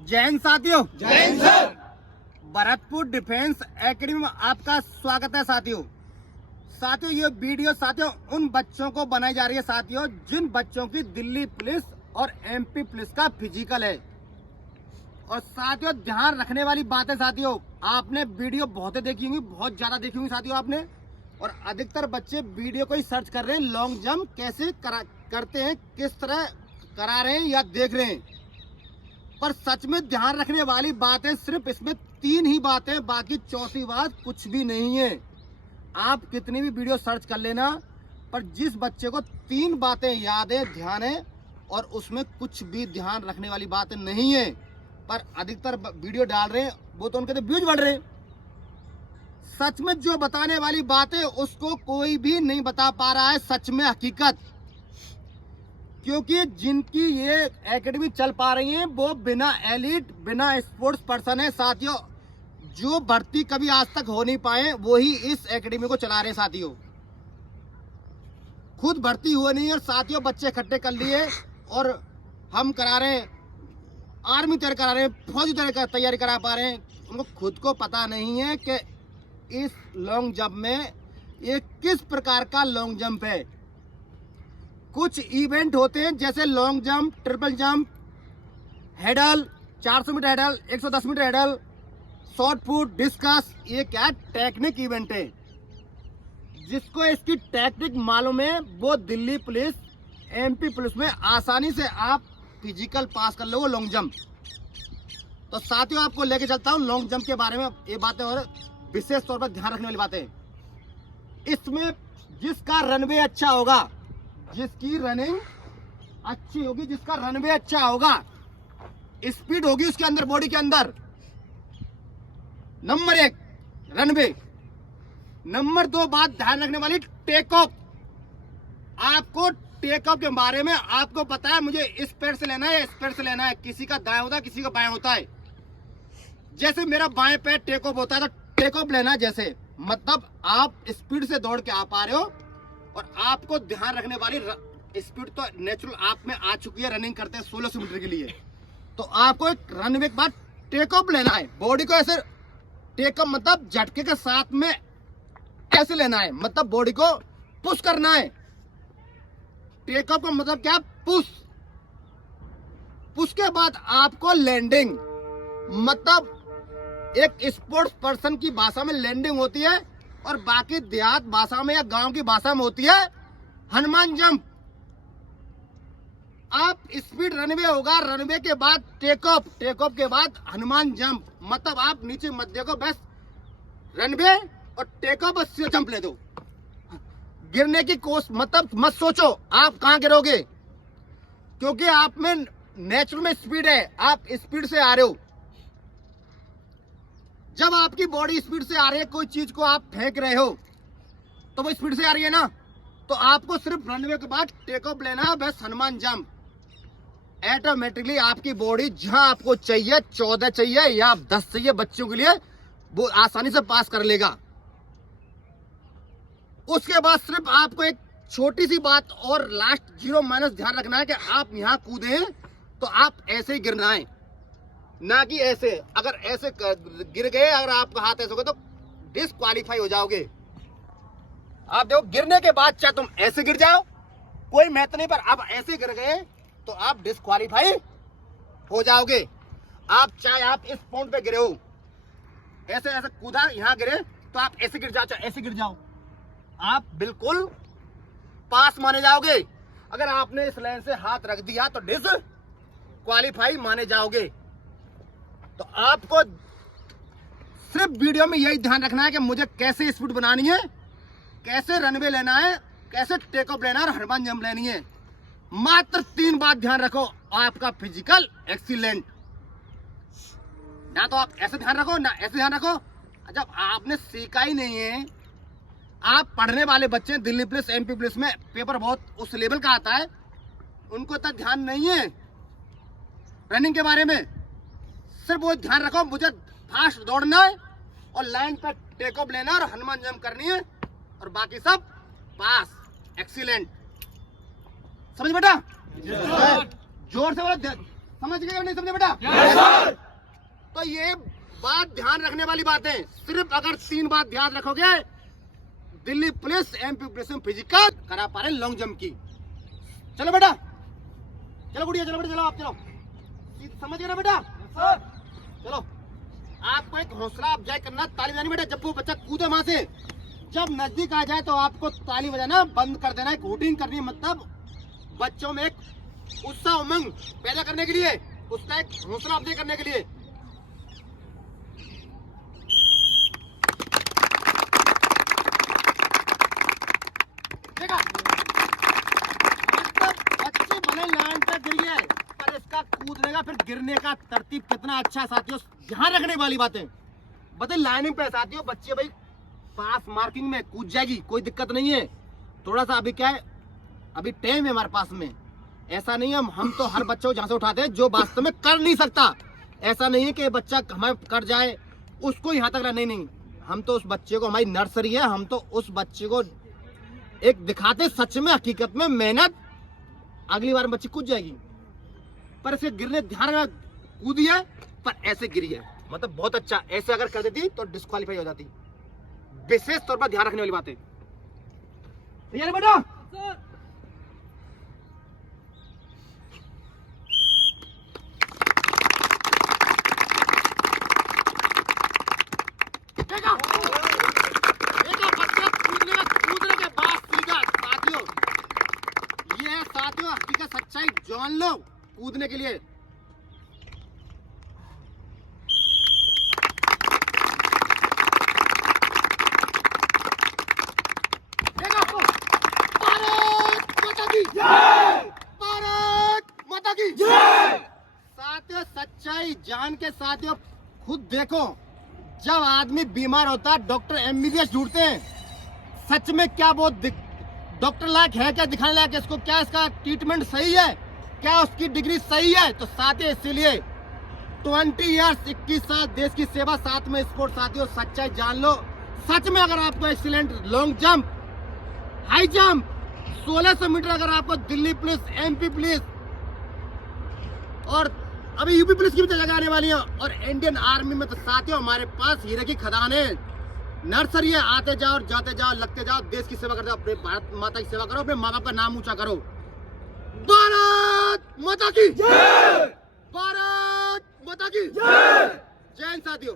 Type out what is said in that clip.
जय हिंद साथियों। जय Hind sir. Bharatpur defence academy में आपका स्वागत है साथियों। ये वीडियो साथियों उन बच्चों को बनाई जा रही है साथियों जिन बच्चों की दिल्ली पुलिस और एमपी पुलिस का फिजिकल है। और साथियों ध्यान रखने वाली बात है साथियों, आपने वीडियो बहुत देखी होंगी, बहुत ज्यादा देखी होंगी साथियों आपने, और अधिकतर बच्चे वीडियो को ही सर्च कर रहे हैं लॉन्ग जंप कैसे करते हैं, किस तरह करा रहे हैं या देख रहे हैं। पर सच में ध्यान रखने वाली बात है, सिर्फ इसमें 3 ही बातें, बाकी चौथी बात कुछ भी नहीं है। आप कितनी भी वीडियो सर्च कर लेना, पर जिस बच्चे को 3 बातें याद है, ध्यान है, और उसमें कुछ भी ध्यान रखने वाली बातें नहीं है, पर अधिकतर वीडियो डाल रहे हैं वो तो उनके तो व्यूज बढ़ रहे हैं। सच में जो बताने वाली बात है उसको कोई भी नहीं बता पा रहा है सच में हकीकत, क्योंकि जिनकी ये एकेडमी चल पा रही है वो बिना एलिट बिना स्पोर्ट्स पर्सन है साथियों। जो भर्ती कभी आज तक हो नहीं पाए वो ही इस एकेडमी को चला रहे हैं साथियों। खुद भर्ती हुए नहीं है और साथियों बच्चे इकट्ठे कर लिए और हम करा रहे हैं, आर्मी तैयारी करा रहे हैं, फौजी तैयारी करा पा रहे हैं। उनको खुद को पता नहीं है कि इस लॉन्ग जंप में ये किस प्रकार का लॉन्ग जंप है। कुछ इवेंट होते हैं जैसे long jump, triple jump, hurdle, 400 meter hurdle, 110 meter hurdle, short put, discus. ये क्या टेक्निक इवेंट है। जिसको इसकी टेक्निक मालूम है वो दिल्ली पुलिस, एमपी पुलिस में आसानी से आप फिजिकल पास कर लो लॉन्ग जंप। तो साथियों आपको लेके चलता हूँ लॉन्ग जंप के बारे में, ये बातें और विशेष तौर पर ध्यान रखने वाली बातें। इसमें जिसका रनवे अच्छा होगा, जिसकी रनिंग अच्छी होगी, जिसका रनवे अच्छा होगा, स्पीड होगी उसके अंदर, बॉडी के अंदर, नंबर 1 रनवे। नंबर 2 बात ध्यान रखने वाली, टेक ऑफ। आपको टेक ऑफ के बारे में आपको पता है मुझे इस पैर से लेना है, इस पैर से लेना है। किसी का दाएं होता है, किसी का बाएं होता है। जैसे मेरा बाएं पैर टेक ऑफ होता है तो टेक ऑफ लेना, जैसे मतलब आप स्पीड से दौड़ के आ पा रहे हो और आपको ध्यान रखने वाली स्पीड तो नेचुरल आप में आ चुकी है, रनिंग करते हैं 1600 मीटर के लिए। तो आपको एक रनवे के बाद टेक ऑफ लेना है, बॉडी को ऐसे टेक ऑफ मतलब झटके के साथ में ऐसे लेना है, मतलब बॉडी को पुश करना है। टेक ऑफ का मतलब क्या, पुश। पुश के बाद आपको लैंडिंग, मतलब एक स्पोर्ट्स पर्सन की भाषा में लैंडिंग होती है और बाकी देहात भाषा में या गांव की भाषा में होती है हनुमान जंप। आप स्पीड रनवे होगा, रनवे के बाद टेक ऑफ, टेक ऑफ के बाद हनुमान जंप, मतलब आप नीचे मत देखो, बस रनवे और टेक ऑफ बस जंप ले दो। गिरने की कोशिश मतलब मत सोचो आप कहां गिरोगे, क्योंकि आप में नेचुरल में स्पीड है, आप स्पीड से आ रहे हो। जब आपकी बॉडी स्पीड से आ रही है, कोई चीज को आप फेंक रहे हो तो वो स्पीड से आ रही है ना, तो आपको सिर्फ रनवे के बाद टेक ऑफ लेना है, बस हनुमान जंप। ऑटोमेटिकली आपकी बॉडी जहां आपको चाहिए, 14 चाहिए या 10 चाहिए बच्चों के लिए, वो आसानी से पास कर लेगा। उसके बाद सिर्फ आपको एक छोटी सी बात और लास्ट 0- ध्यान रखना है कि आप यहां कूदे तो आप ऐसे ही गिरना है, ना कि ऐसे। अगर ऐसे गिर गए, अगर आपका हाथ ऐसे हो गया तो डिस्क्वालीफाई हो जाओगे। आप देखो गिरने के बाद चाहे तुम ऐसे गिर जाओ, कोई महत्व नहीं, पर आप ऐसे गिर गए तो आप डिस्क्वालीफाई हो जाओगे। आप चाहे आप इस पॉइंट पे गिरे हो, ऐसे ऐसे कूदा, यहां गिरे तो आप ऐसे गिर जाओ, चाहे ऐसे गिर जाओ, आप बिल्कुल पास माने जाओगे। अगर आपने इस लाइन से हाथ रख दिया तो डिस्क्वालीफाई माने जाओगे। तो आपको सिर्फ वीडियो में यही ध्यान रखना है कि मुझे कैसे स्पीड बनानी है, कैसे रनवे लेना है, कैसे टेक ऑफ लेना है और हनुमान जंप लेनी है। मात्र 3 बात ध्यान रखो, आपका फिजिकल एक्सीलेंट। ना तो आप ऐसे ध्यान रखो ना ऐसे ध्यान रखो। जब आपने सीखा ही नहीं है, आप पढ़ने वाले बच्चे दिल्ली पुलिस, एमपी पुलिस में पेपर बहुत उस लेवल का आता है, उनको इतना ध्यान नहीं है रनिंग के बारे में। सिर्फ वो ध्यान रखो मुझे फास्ट दौड़ना है और लाइन पर टेक ऑफ लेना और हनुमान जंप करनी है, और बाकी सब पास, एक्सीलेंट। समझ बेटा? जोर से बोलो, समझ गए नहीं समझे बेटा? तो ये बात ध्यान रखने वाली बात है। सिर्फ अगर 3 बात ध्यान रखोगे, दिल्ली पुलिस एमपी पुलिस में फिजिकल करा पा रहे लॉन्ग जंप की। चलो बेटा, चलो गुड़िया, चलो बेटा, चलो आप चलो, समझ गए ना बेटा? चलो, आपको एक हौसला अफजाई करना, ताली बजानी बेटा। जब वो बच्चा कूदे वहां से, जब नजदीक आ जाए तो आपको ताली बजाना बंद कर देना है। हूटिंग करनी है, मतलब बच्चों में एक उत्साह उमंग पैदा करने के लिए, उसका एक हौसला अफजाई करने के लिए। देखा, मतलब बच्चे भले लाइन पे गिर गए, पर इसका कूदने का फिर गिरने का तरतीब कितना अच्छा है साथियों। ध्यान रखने वाली बातें बताइए। लाइनिंग पे साथियों, बच्चे भाई पास मार्किंग में कूद जाएगी, कोई दिक्कत नहीं है। थोड़ा सा अभी क्या है, अभी टाइम है हमारे पास में। ऐसा नहीं है हम तो हर बच्चे को जहां से उठाते हैं जो वास्तव में कर नहीं सकता। ऐसा नहीं है कि बच्चा हमें कर जाए उसको यहाँ तक नहीं, नहीं, हम तो उस बच्चे को, हमारी नर्सरी है, हम तो उस बच्चे को एक दिखाते सच में हकीकत में मेहनत। अगली बार बच्ची कूद जाएगी, पर इसे गिरने ध्यान में कूदी है पर ऐसे गिरी है, मतलब बहुत अच्छा। ऐसे अगर कर देती तो डिस्क्वालीफाई हो जाती। विशेष तौर पर ध्यान रखने वाली बातें। तैयार बेटा? देखा, बच्चा कूदने के बाद सीधा साथियों, ये साथियों हकीकत सच्चाई जान लो कूदने के लिए। भारत माता की जय। साथियों सच्चाई जान के साथियों खुद देखो, जब आदमी बीमार होता है डॉक्टर एमबीबीएस ढूंढते हैं। सच में क्या वो डॉक्टर लायक है क्या, दिखाने लायक इसको, क्या इसका ट्रीटमेंट सही है, क्या उसकी डिग्री सही है? तो साथियों इसीलिए 20 ईयर्स 21 साल देश की सेवा, साथ में स्पोर्ट। साथियों सच्चाई जान लो। सच में अगर आपको excellent long jump, high jump, 1600 meter अगर आपको दिल्ली पुलिस, एमपी पुलिस और अभी यूपी पुलिस की भी जगह आने वाली है, और इंडियन आर्मी में तो साथियों हमारे पास हीरे की खदान है, नर्सरी है। आते जाओ और जाते जाओ, लगते जाओ, देश की सेवा करते जाओ, अपने भारत माता की सेवा करो, अपने माँ बाप का नाम ऊंचा करो। भारत माता की जय। भारत माता की जय। जय हिंद साथियों।